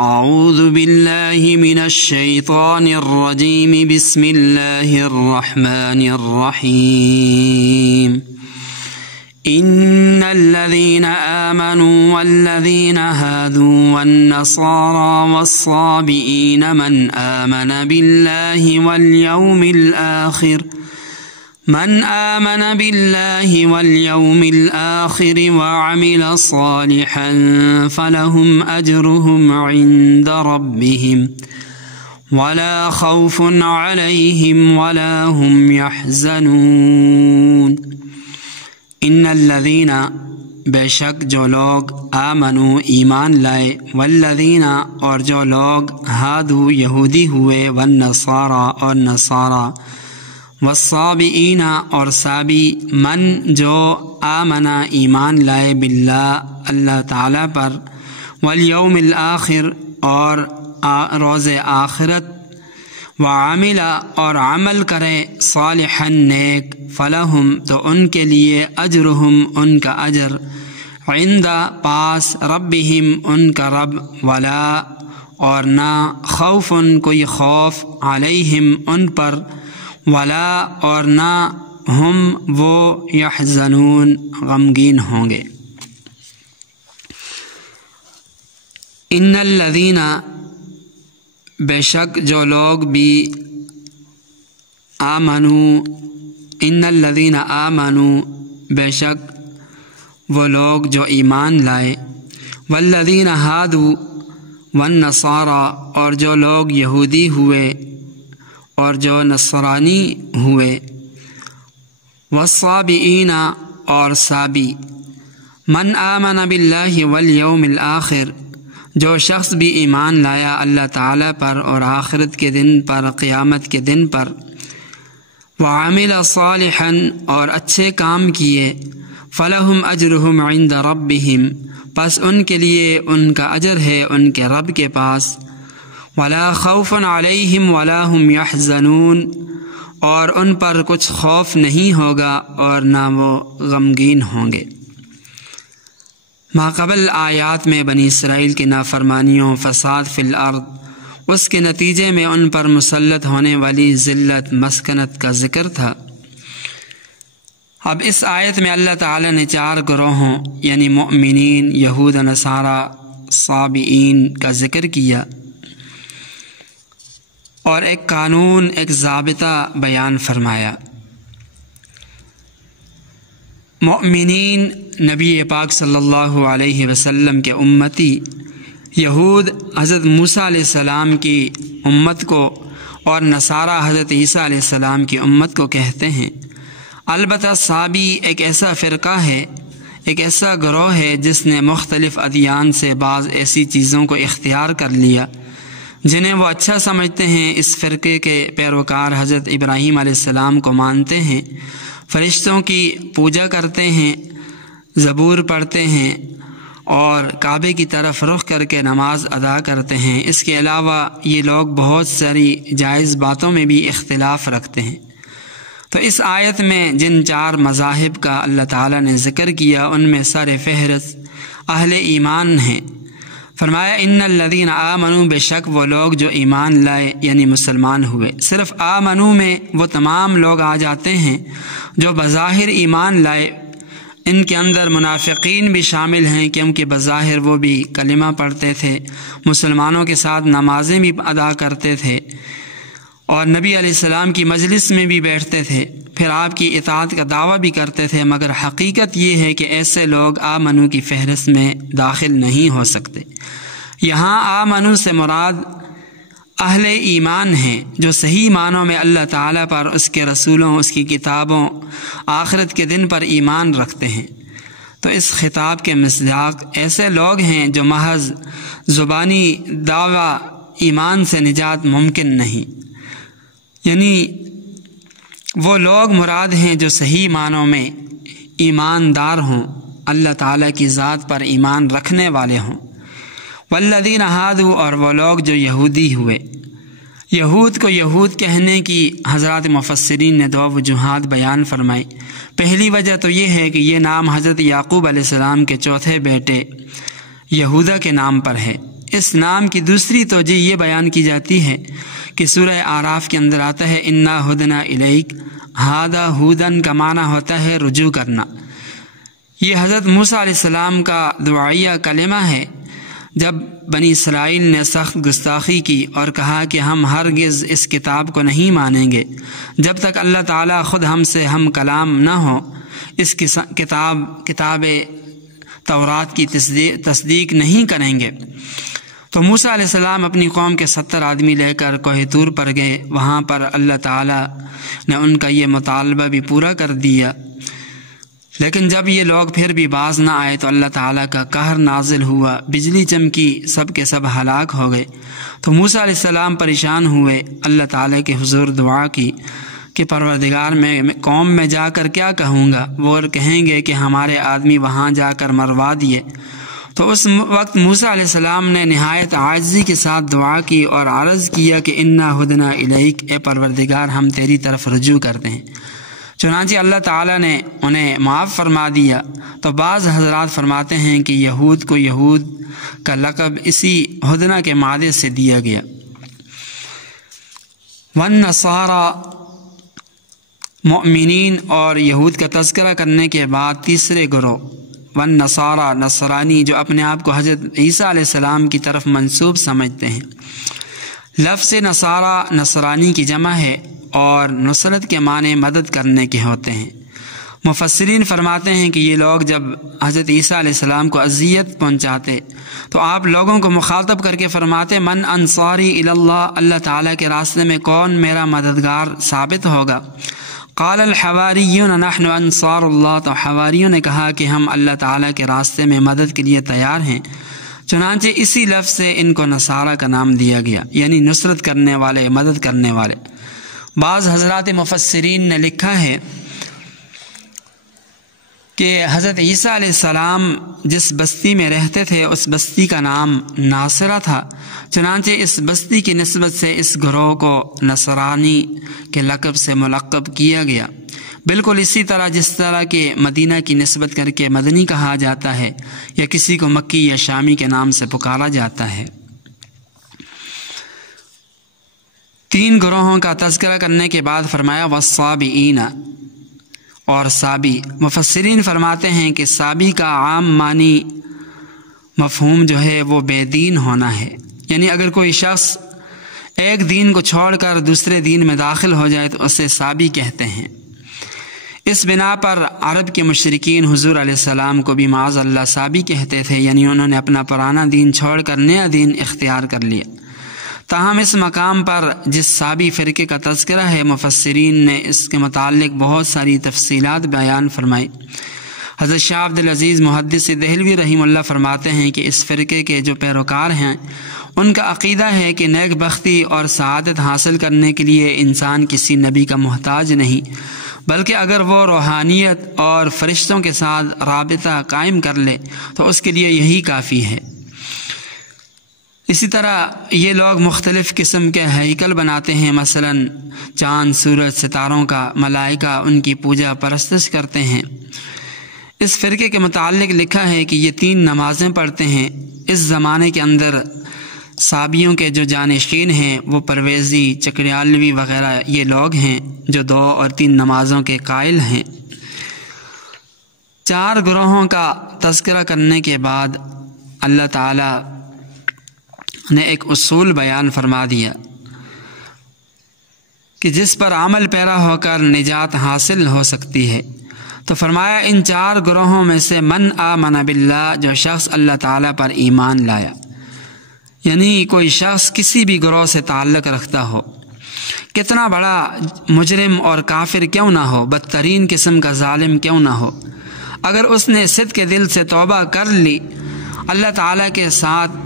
اعوذ باللہ من الشیطان الرجیم بسم اللہ الرحمن الرحیم ان الذين آمنوا والذين هادوا والنصارى والصابئين من آمن بالله واليوم الآخر وعمل صالحا فلهم أجرهم عند ربهم ولا خوف عليهم ولا هم يحزنون ان الذین بے شک جو لوگ آمنو ایمان لائے والذین اور جو لوگ ہادو یہودی ہوئے والنصارى اور نصارى والصابئین اور صابی من جو آمنا ایمان لائے باللہ اللہ تعالیٰ پر والیوم الآخر اور روز آخرت وعامل اور عمل کرے صالحا نیک فلہم تو ان کے لیے اجرہم ان کا اجر عند پاس ربہم ان کا رب ولا اور نہ خوف کوئی خوف علیہم ان پر ولا اور نہ ہم وہ یحزنون غمگین ہوں گے ان الذین بے شک جو لوگ بھی آمنو ان الذین آمنو بے شک وہ لوگ جو ایمان لائے والذین ہادو والنصارى اور جو لوگ یہودی ہوئے اور جو نصرانی ہوئے والصابئین اور صابی من آمن باللہ والیوم الآخر جو شخص بھی ایمان لایا اللہ تعالیٰ پر اور آخرت کے دن پر قیامت کے دن پر وعمل صالحا اور اچھے کام کیے فلہم اجرہم عند ربہم پس ان کے لیے ان کا اجر ہے ان کے رب کے پاس ولا خوف علیہم ولا هم یحزنون اور ان پر کچھ خوف نہیں ہوگا اور نہ وہ غمگین ہوں گے ماقبل آیات میں بنی اسرائیل کی نافرمانیوں فساد فی الارض اس کے نتیجے میں ان پر مسلط ہونے والی ذلت مسکنت کا ذکر تھا۔ اب اس آیت میں اللہ تعالیٰ نے 4 گروہوں یعنی مؤمنین، یہود، نصارہ، صابئین کا ذکر کیا اور ایک قانون، ایک ضابطہ بیان فرمایا۔ مؤمنین نبی پاک صلی اللہ علیہ وسلم کے امتی، یہود حضرت موسیٰ علیہ السلام کی امت کو اور نصارہ حضرت عیسیٰ علیہ السلام کی امت کو کہتے ہیں۔ البتہ صابی ایک ایسا فرقہ ہے، ایک ایسا گروہ ہے جس نے مختلف ادیان سے بعض ایسی چیزوں کو اختیار کر لیا جنہیں وہ اچھا سمجھتے ہیں۔ اس فرقے کے پیروکار حضرت ابراہیم علیہ السلام کو مانتے ہیں، فرشتوں کی پوجا کرتے ہیں، زبور پڑھتے ہیں اور کعبے کی طرف رخ کر کے نماز ادا کرتے ہیں۔ اس کے علاوہ یہ لوگ بہت ساری جائز باتوں میں بھی اختلاف رکھتے ہیں۔ تو اس آیت میں جن 4 مذاہب کا اللہ تعالیٰ نے ذکر کیا ان میں سر فہرست اہل ایمان ہیں۔ فرمایا ان الذین آمنوا بے شک وہ لوگ جو ایمان لائے یعنی مسلمان ہوئے۔ صرف آمنو میں وہ تمام لوگ آ جاتے ہیں جو بظاہر ایمان لائے، ان کے اندر منافقین بھی شامل ہیں کیونکہ بظاہر وہ بھی کلمہ پڑھتے تھے، مسلمانوں کے ساتھ نمازیں بھی ادا کرتے تھے اور نبی علیہ السلام کی مجلس میں بھی بیٹھتے تھے، پھر آپ کی اطاعت کا دعویٰ بھی کرتے تھے، مگر حقیقت یہ ہے کہ ایسے لوگ آمنو کی فہرست میں داخل نہیں ہو سکتے۔ یہاں آمنو سے مراد اہل ایمان ہیں جو صحیح معنوں میں اللہ تعالیٰ پر، اس کے رسولوں، اس کی کتابوں، آخرت کے دن پر ایمان رکھتے ہیں۔ تو اس خطاب کے مصداق ایسے لوگ ہیں جو محض زبانی دعویٰ ایمان سے نجات ممکن نہیں، یعنی وہ لوگ مراد ہیں جو صحیح معنوں میں ایماندار ہوں، اللہ تعالیٰ کی ذات پر ایمان رکھنے والے ہوں۔ والذین ہادوا اور وہ لوگ جو یہودی ہوئے۔ یہود کو یہود کہنے کی حضرات مفسرین نے 2 وجوہات بیان فرمائی۔ پہلی وجہ تو یہ ہے کہ یہ نام حضرت یعقوب علیہ السلام کے چوتھے بیٹے یہودا کے نام پر ہے، اس نام کی دوسری توجہ یہ بیان کی جاتی ہے کہ سورہ اعراف کے اندر آتا ہے انا ہدنا الیک، ہادا ہودن کا معنی ہوتا ہے رجوع کرنا۔ یہ حضرت موسیٰ علیہ السلام کا دعائیہ کلمہ ہے جب بنی اسرائیل نے سخت گستاخی کی اور کہا کہ ہم ہرگز اس کتاب کو نہیں مانیں گے جب تک اللہ تعالیٰ خود ہم سے ہم کلام نہ ہو، اس کتاب تورات کی تصدیق نہیں کریں گے۔ تو موسیٰ علیہ السلام اپنی قوم کے 70 آدمی لے کر کوہ طور پر گئے۔ وہاں پر اللہ تعالیٰ نے ان کا یہ مطالبہ بھی پورا کر دیا، لیکن جب یہ لوگ پھر بھی باز نہ آئے تو اللہ تعالیٰ کا قہر نازل ہوا، بجلی چمکی، سب کے سب ہلاک ہو گئے۔ تو موسیٰ علیہ السلام پریشان ہوئے، اللہ تعالیٰ کے حضور دعا کی کہ پروردگار میں قوم میں جا کر کیا کہوں گا، وہ کہیں گے کہ ہمارے آدمی وہاں جا کر مروا دیے۔ تو اس وقت موسیٰ علیہ السلام نے نہایت عاجزی کے ساتھ دعا کی اور عرض کیا کہ انا ہدنا الیک، اے پروردگار ہم تیری طرف رجوع کرتے ہیں۔ چنانچہ اللہ تعالیٰ نے انہیں معاف فرما دیا۔ تو بعض حضرات فرماتے ہیں کہ یہود کو یہود کا لقب اسی ہدنا کے مادے سے دیا گیا۔ والنصارى، مؤمنین اور یہود کا تذکرہ کرنے کے بعد تیسرے گروہ والنصارى، نصرانی، جو اپنے آپ کو حضرت عیسیٰ علیہ السلام کی طرف منسوب سمجھتے ہیں۔ لفظ نصارہ نصرانی کی جمع ہے اور نصرت کے معنی مدد کرنے کے ہوتے ہیں۔ مفسرین فرماتے ہیں کہ یہ لوگ جب حضرت عیسیٰ علیہ السلام کو اذیت پہنچاتے تو آپ لوگوں کو مخاطب کر کے فرماتے من انصاری الی اللہ، اللہ تعالیٰ کے راستے میں کون میرا مددگار ثابت ہوگا؟ قال الحواریون نحن انصار اللہ، تو حواریوں نے کہا کہ ہم اللہ تعالیٰ کے راستے میں مدد کے لیے تیار ہیں۔ چنانچہ اسی لفظ سے ان کو نصارہ کا نام دیا گیا، یعنی نصرت کرنے والے، مدد کرنے والے۔ بعض حضرات مفسرین نے لکھا ہے کہ حضرت عیسیٰ علیہ السلام جس بستی میں رہتے تھے اس بستی کا نام ناصرہ تھا، چنانچہ اس بستی کی نسبت سے اس گروہ کو نصرانی کے لقب سے ملقب کیا گیا، بالکل اسی طرح جس طرح کہ مدینہ کی نسبت کر کے مدنی کہا جاتا ہے یا کسی کو مکی یا شامی کے نام سے پکارا جاتا ہے۔ 3 گروہوں کا تذکرہ کرنے کے بعد فرمایا والصابئین، اور سابی۔ مفسرین فرماتے ہیں کہ سابی کا عام معنی مفہوم جو ہے وہ بے دین ہونا ہے، یعنی اگر کوئی شخص ایک دین کو چھوڑ کر دوسرے دین میں داخل ہو جائے تو اسے سابی کہتے ہیں۔ اس بنا پر عرب کے مشرکین حضور علیہ السلام کو بھی معاذ اللہ سابی کہتے تھے، یعنی انہوں نے اپنا پرانا دین چھوڑ کر نیا دین اختیار کر لیا۔ تاہم اس مقام پر جس سابی فرقے کا تذکرہ ہے، مفسرین نے اس کے متعلق بہت ساری تفصیلات بیان فرمائی۔ حضرت شاہ عبدالعزیز محدث دہلوی رحمہ اللہ فرماتے ہیں کہ اس فرقے کے جو پیروکار ہیں ان کا عقیدہ ہے کہ نیک بختی اور سعادت حاصل کرنے کے لیے انسان کسی نبی کا محتاج نہیں، بلکہ اگر وہ روحانیت اور فرشتوں کے ساتھ رابطہ قائم کر لے تو اس کے لیے یہی کافی ہے۔ اسی طرح یہ لوگ مختلف قسم کے ہیکل بناتے ہیں، مثلا چاند، سورج، ستاروں کا، ملائکہ، ان کی پوجا پرستش کرتے ہیں۔ اس فرقے کے متعلق لکھا ہے کہ یہ 3 نمازیں پڑھتے ہیں۔ اس زمانے کے اندر سابیوں کے جو جانشین ہیں وہ پرویزی، چکریالوی وغیرہ یہ لوگ ہیں جو 2 اور 3 نمازوں کے قائل ہیں۔ 4 گروہوں کا تذکرہ کرنے کے بعد اللہ تعالی نے ایک اصول بیان فرما دیا کہ جس پر عمل پیرا ہو کر نجات حاصل ہو سکتی ہے۔ تو فرمایا ان 4 گروہوں میں سے من آمن باللہ، جو شخص اللہ تعالیٰ پر ایمان لایا، یعنی کوئی شخص کسی بھی گروہ سے تعلق رکھتا ہو، کتنا بڑا مجرم اور کافر کیوں نہ ہو، بدترین قسم کا ظالم کیوں نہ ہو، اگر اس نے صدق کے دل سے توبہ کر لی، اللہ تعالیٰ کے ساتھ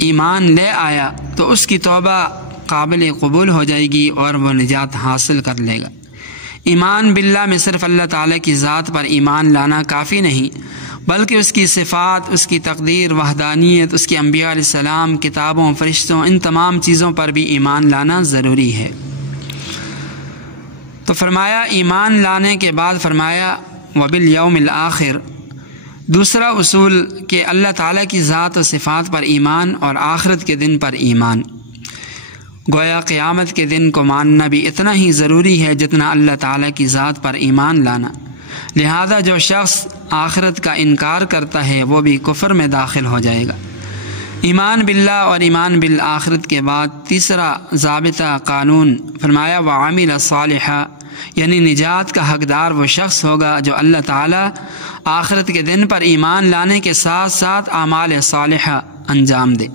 ایمان لے آیا تو اس کی توبہ قابل قبول ہو جائے گی اور وہ نجات حاصل کر لے گا۔ ایمان باللہ میں صرف اللہ تعالیٰ کی ذات پر ایمان لانا کافی نہیں، بلکہ اس کی صفات، اس کی تقدیر، وحدانیت، اس کے انبیاء علیہ السلام، کتابوں، فرشتوں، ان تمام چیزوں پر بھی ایمان لانا ضروری ہے۔ تو فرمایا ایمان لانے کے بعد فرمایا وبالیوم الآخر، دوسرا اصول کہ اللہ تعالیٰ کی ذات و صفات پر ایمان اور آخرت کے دن پر ایمان۔ گویا قیامت کے دن کو ماننا بھی اتنا ہی ضروری ہے جتنا اللہ تعالیٰ کی ذات پر ایمان لانا، لہذا جو شخص آخرت کا انکار کرتا ہے وہ بھی کفر میں داخل ہو جائے گا۔ ایمان باللہ اور ایمان بالآخرت کے بعد تیسرا ضابطہ قانون فرمایا وعامل صالحا، یعنی نجات کا حقدار وہ شخص ہوگا جو اللہ تعالیٰ آخرت کے دن پر ایمان لانے کے ساتھ ساتھ اعمال صالحہ انجام دے،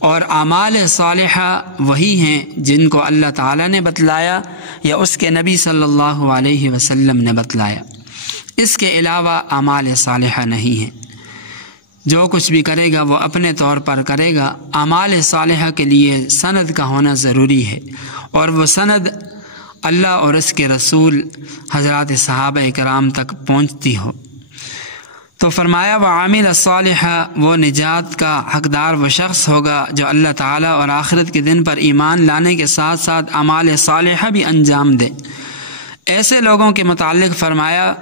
اور اعمال صالحہ وہی ہیں جن کو اللہ تعالیٰ نے بتلایا یا اس کے نبی صلی اللہ علیہ وسلم نے بتلایا، اس کے علاوہ اعمال صالحہ نہیں ہیں۔ جو کچھ بھی کرے گا وہ اپنے طور پر کرے گا، اعمال صالحہ کے لیے سند کا ہونا ضروری ہے، اور وہ سند اللہ اور اس کے رسول حضرات صحابہ کرام تک پہنچتی ہو۔ تو فرمایا وعامل الصالحہ، وہ نجات کا حقدار وہ شخص ہوگا جو اللہ تعالیٰ اور آخرت کے دن پر ایمان لانے کے ساتھ ساتھ اعمال صالحہ بھی انجام دے۔ ایسے لوگوں کے متعلق فرمایا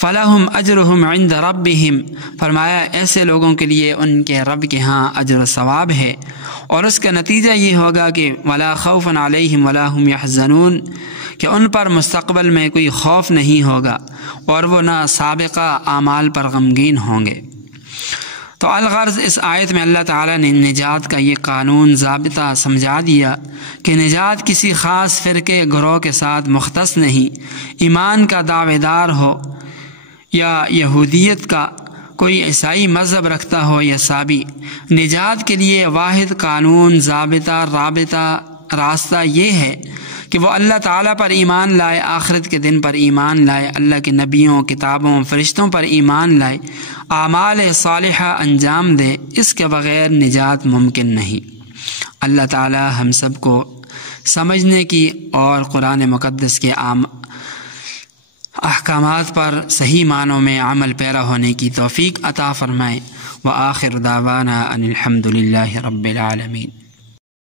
فلہم اجرہم عند ربہم، فرمایا ایسے لوگوں کے لیے ان کے رب کے ہاں اجر و ثواب ہے، اور اس کا نتیجہ یہ ہوگا کہ ولا خوف علیہم ولا هم یحزنون، کہ ان پر مستقبل میں کوئی خوف نہیں ہوگا اور وہ نہ سابقہ اعمال پر غمگین ہوں گے۔ تو الغرض اس آیت میں اللہ تعالیٰ نے نجات کا یہ قانون ضابطہ سمجھا دیا کہ نجات کسی خاص فرقے گروہ کے ساتھ مختص نہیں، ایمان کا دعوے دار ہو یا یہودیت کا، کوئی عیسائی مذہب رکھتا ہو یا سابی، نجات کے لیے واحد قانون، ضابطہ، رابطہ، راستہ یہ ہے کہ وہ اللہ تعالیٰ پر ایمان لائے، آخرت کے دن پر ایمان لائے، اللہ کے نبیوں، کتابوں، فرشتوں پر ایمان لائے، اعمال صالحہ انجام دے، اس کے بغیر نجات ممکن نہیں۔ اللہ تعالیٰ ہم سب کو سمجھنے کی اور قرآن مقدس کے احکامات پر صحیح معنوں میں عمل پیرا ہونے کی توفیق عطا فرمائے۔ وآخر دعوانا ان الحمد للہ رب العالمین۔